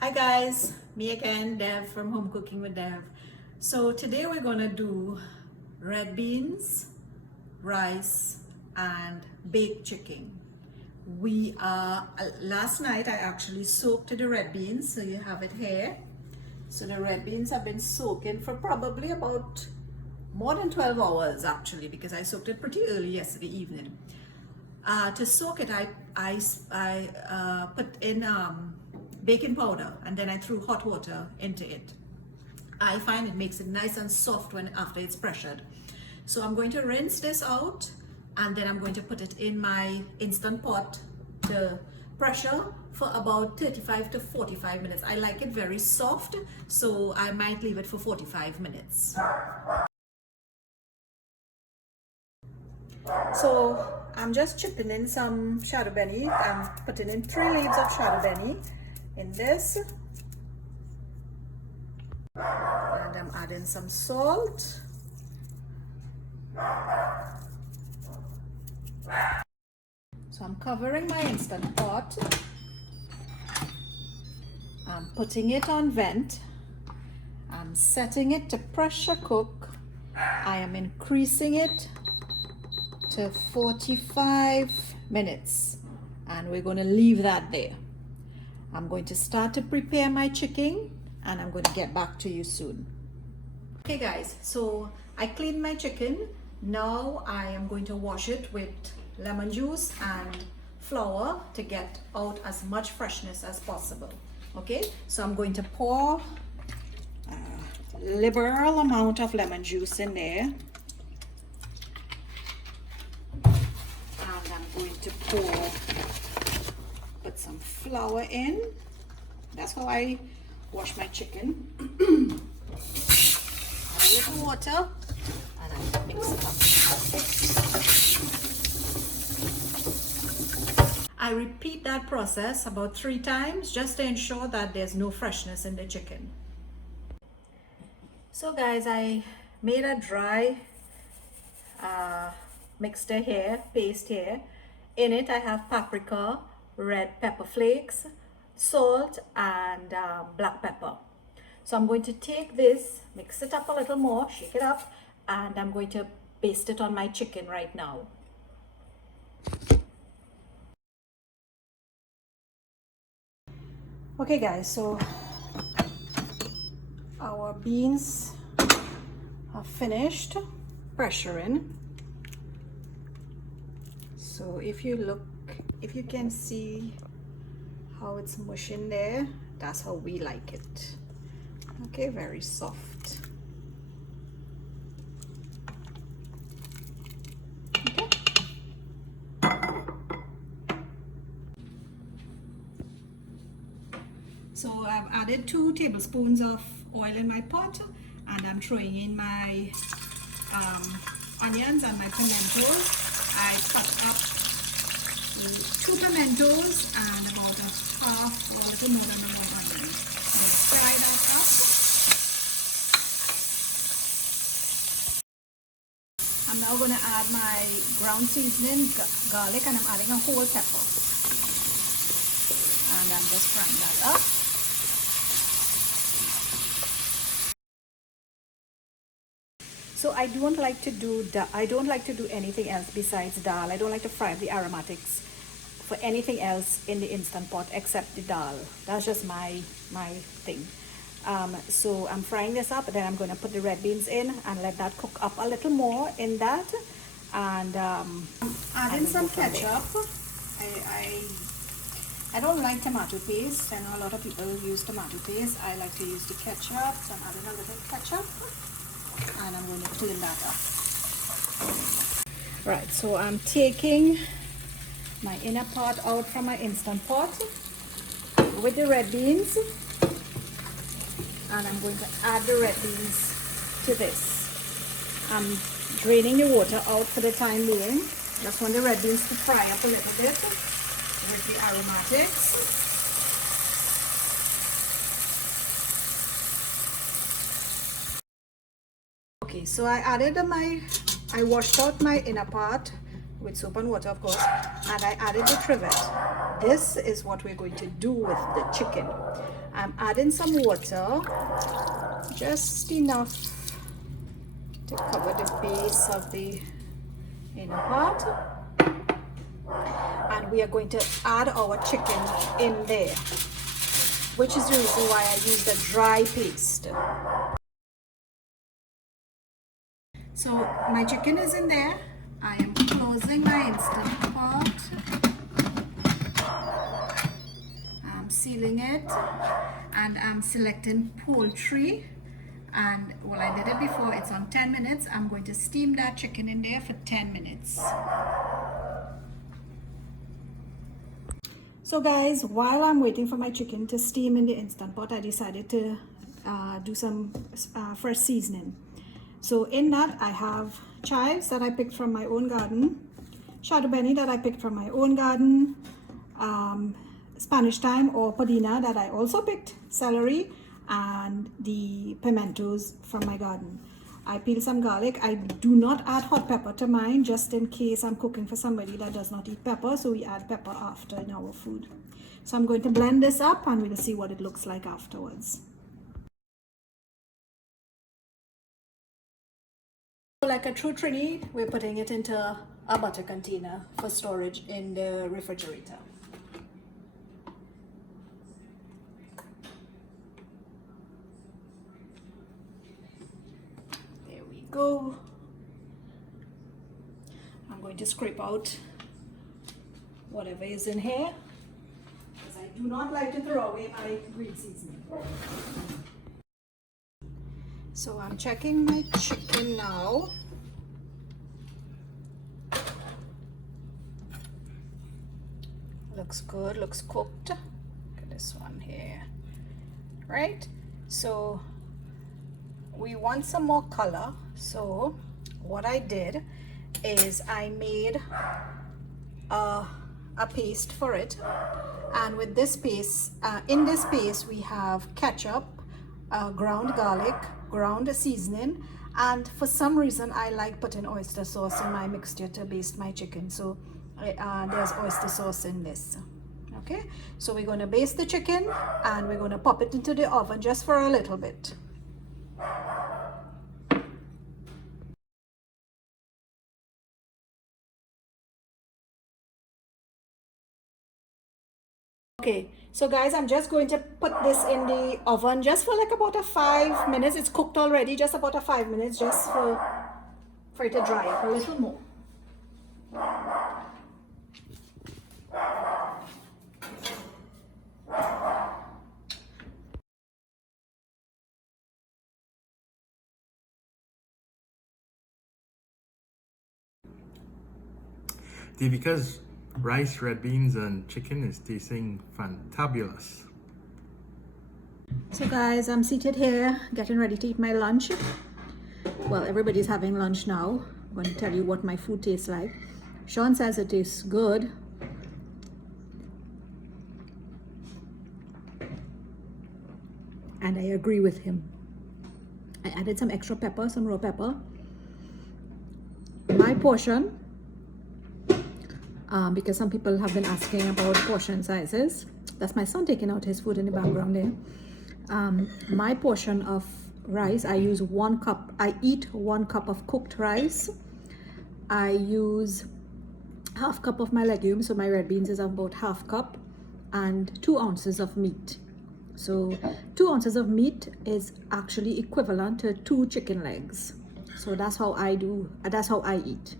Hi guys, me again, Dev from Home Cooking with Dev. So today we're gonna do red beans, rice, and baked chicken. Last night I actually soaked the red beans, so you have it here. So the red beans have been soaking for probably about more than 12 hours actually, because I soaked it pretty early yesterday evening. To soak it, I put in baking powder, and then I threw hot water into it. I find it makes it nice and soft when after it's pressured. So I'm going to rinse this out, and then I'm going to put it in my Instant Pot to pressure for about 35 to 45 minutes. I like it very soft, so I might leave it for 45 minutes. So I'm just chipping in some shadow benny. I'm putting in 3 leaves of shadow benny in this, and I'm adding some salt. So I'm covering my Instant Pot. I'm putting it on vent. I'm setting it to pressure cook. I am increasing it to 45 minutes, and we're going to leave that there. I'm going to start to prepare my chicken, and I'm going to get back to you soon. Okay guys, so I cleaned my chicken. Now I am going to wash it with lemon juice and flour to get out as much freshness as possible. Okay, so I'm going to pour a liberal amount of lemon juice in there, and I'm going to put some flour in. That's how I wash my chicken. Add a little water, and I mix it up. I repeat that process about 3 times just to ensure that there's no freshness in the chicken. So guys, I made a dry mixture here, paste here. In it I have paprika, red pepper flakes, salt, and black pepper. So I'm going to take this, mix it up a little more, shake it up, and I'm going to paste it on my chicken right now. Okay guys, so our beans are finished pressuring. So if you can see how it's mushing there, that's how we like it. Okay, very soft. Okay. So I've added 2 tablespoons of oil in my pot, and I'm throwing in my onions and my pimentos. I cut up 2 pimentos and about a half or a little more than 1 onion. So fry that up. I'm now going to add my ground seasoning, garlic, and I'm adding a whole pepper. And I'm just frying that up. So I don't like to do anything else besides dal. I don't like to fry up the aromatics for anything else in the Instant Pot except the dal. That's just my thing. So I'm frying this up, then I'm going to put the red beans in and let that cook up a little more in that. And I'm adding some ketchup. I don't like tomato paste. I know a lot of people use tomato paste. I like to use the ketchup, so I'm adding a little ketchup, and I'm going to clean that up. Right, so I'm taking my inner part out from my Instant Pot with the red beans, and I'm going to add the red beans to this. I'm draining the water out for the time being. Just want the red beans to fry up a little bit with the aromatics. Okay, so I washed out my inner part with soap and water, of course, and I added the trivet. This is what we're going to do with the chicken. I'm adding some water, just enough to cover the base of the inner part. And we are going to add our chicken in there, which is the reason why I use the dry paste. So my chicken is in there. I am closing my Instant Pot. I'm sealing it, and I'm selecting poultry. And well, I did it before. It's on 10 minutes. I'm going to steam that chicken in there for 10 minutes. So guys, while I'm waiting for my chicken to steam in the Instant Pot, I decided to do some fresh seasoning. So in that, I have chives that I picked from my own garden, shadow benny that I picked from my own garden, Spanish thyme or puਦੀna that I also picked, celery, and the pimentos from my garden. I peeled some garlic. I do not add hot pepper to mine, just in case I'm cooking for somebody that does not eat pepper, so we add pepper after in our food. So I'm going to blend this up and we'll see what it looks like afterwards. Like a true Trini, we're putting it into a butter container for storage in the refrigerator. There we go. I'm going to scrape out whatever is in here, because I do not like to throw away my green seasoning. So I'm checking my chicken now. Looks good, looks cooked. Look at this one here. Right? So we want some more color. So what I did is I made a paste for it. And with this paste, in this paste we have ketchup, ground garlic, ground seasoning, and for some reason I like putting oyster sauce in my mixture to baste my chicken. So there's oyster sauce in this. Okay, so we're going to baste the chicken and we're going to pop it into the oven just for a little bit. Okay, so guys, I'm just going to put this in the oven just for like about 5 minutes. It's cooked already, just about 5 minutes, just for it to dry up a little more. Because rice, red beans, and chicken is tasting fantabulous. So guys, I'm seated here getting ready to eat my lunch. Well, everybody's having lunch now. I'm going to tell you what my food tastes like. Sean says it tastes good. And I agree with him. I added some extra pepper, some raw pepper. My portion, because some people have been asking about portion sizes. That's my son taking out his food in the background there. My portion of rice, I use 1 cup. I eat 1 cup of cooked rice. I use ½ cup of my legumes, so my red beans is about ½ cup, and 2 ounces of meat. So 2 ounces of meat is actually equivalent to 2 chicken legs. So that's how I do. That's how I eat.